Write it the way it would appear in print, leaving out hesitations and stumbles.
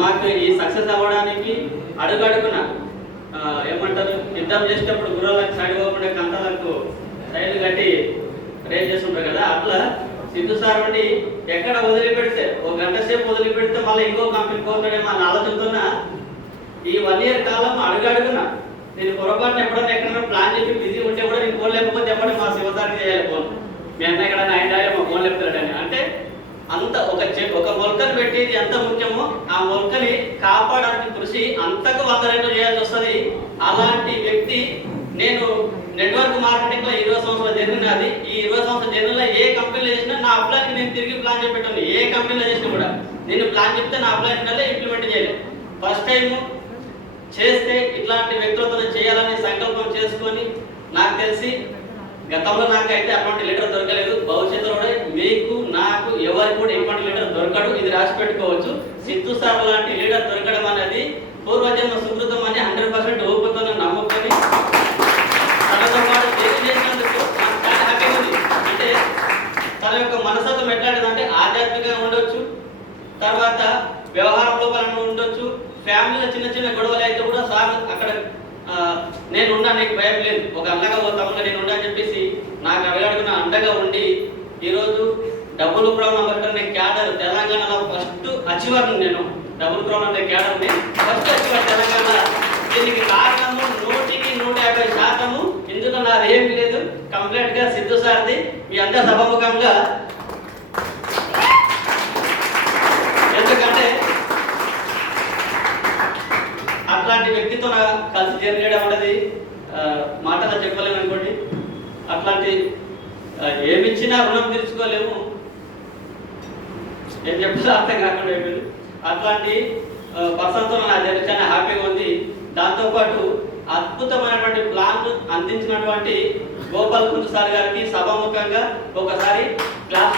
మాకు ఈ సక్సెస్ అవ్వడానికి అడుగడుగున ఏమంటారు, యుద్ధం చేసేటప్పుడు గుర్రాలకు సైడ్ పోకుండా కంతాలకు సైడ్లు కట్టి రేట్ చేస్తుంటారు కదా, అట్లా సిద్ధు సార్ నుండి ఎక్కడ వదిలిపెడితే ఒక గంట సేపు వదిలిపెడితే మళ్ళీ ఇంకో కంపెనీ పోతాడేమో అన్న ఆలోచనతోన ఈ 1 year కాలం అడుగడుగున నేను పొరపాటున ఎప్పుడన్నా ఎక్కడైనా ప్లాన్ చెప్పి బిజీ ఉంటే కూడా నేను ఫోన్ లేకపోతే ఎప్పుడైనా మా శివసారికి చేయాలి ఫోన్, మీ అన్న ఎక్కడైనా ఆయన మా ఫోన్ లేపుతాడని. అంటే అంత ఒక మొలకను పెట్టేది ఎంత ముఖ్యమో ఆ మొలకని కాపాడడానికి కృషి అంతకు 100 రెట్లు చేయాల్సి వస్తుంది. అలాంటి వ్యక్తి నేను నెట్వర్క్ మార్కెటింగ్ లో 20 సంవత్సరాల జర్నీ నాది. ఈ 20 సంవత్సరాల జర్నీలో ఏ కంపెనీలో చేసినా నా అప్లైన్కి నేను తిరిగి ప్లాన్ చెప్పాను. ఏ కంపెనీలో చేసినా కూడా నేను ప్లాన్ చెప్తే నా అప్లైన్ ఇంప్లిమెంట్ చేయలేదు. ఫస్ట్ టైం చేస్తే ఇట్లాంటి వ్యక్తులతో చేయాలని సంకల్పం చేసుకొని, నాకు తెలిసి గతంలో నాకైతే అటువంటి లీడర్ దొరకలేదు, భవిష్యత్తులో కూడా మీకు నాకు ఎవరికి కూడా ఎటువంటి లీడర్ దొరకడు, ఇది రాసి పెట్టుకోవచ్చు. సిద్ధు సార్ లాంటి లీడర్ దొరకడం అనేది పూర్వజన్మ సుకృతం అని 100% ఓపుతో నమ్ముకొని తనతో పాటు తెలియజేసినందుకు నాకు చాలా హ్యాపీగా ఉంది. అంటే తన యొక్క మనస్తత్వం ఎట్లాంటిదంటే ఆధ్యాత్మికంగా ఉండొచ్చు, తర్వాత వ్యవహారం లోపల ఉండొచ్చు, ఫ్యామిలీలో చిన్న చిన్న గొడవలు అయితే కూడా సార్ అక్కడ నేను ఉన్నా, నీకు భయం లేదు, ఒక అన్నగా పోతాముగా నేను ఉన్నా అని చెప్పేసి నాకు అడుగున అండగా ఉండి ఈరోజు డబుల్ క్రౌన్ అనే క్యాడర్ తెలంగాణలో ఫస్ట్ అచీవర్. నేను డబుల్ క్రౌన్ అనే క్యాడర్ని ఫస్ట్ అచీవర్ తెలంగాణ. దీనికి కారణము 100% ఇందులో నాది ఏమి లేదు, కంప్లీట్ గా సిద్ధు సార్ది. మీ అందరి సభాముఖంగా ఎందుకంటే అట్లాంటి వ్యక్తితో కలిసి జర్నీయడం అనేది మాటలో చెప్పలేము అనుకోండి. అట్లాంటి ఏమిచ్చినా రుణం తీర్చుకోలేము, ఏం చెప్పాలో అర్థం కాకుండా అయిపోయింది. అట్లాంటి పర్సన్తో నా జర్నీ చాలా హ్యాపీగా ఉంది. దాంతోపాటు అద్భుతమైనటువంటి ప్లాన్ అందించినటువంటి గోపాల్ కుంజు సార్ గారికి సభాముఖంగా ఒకసారి క్లాస్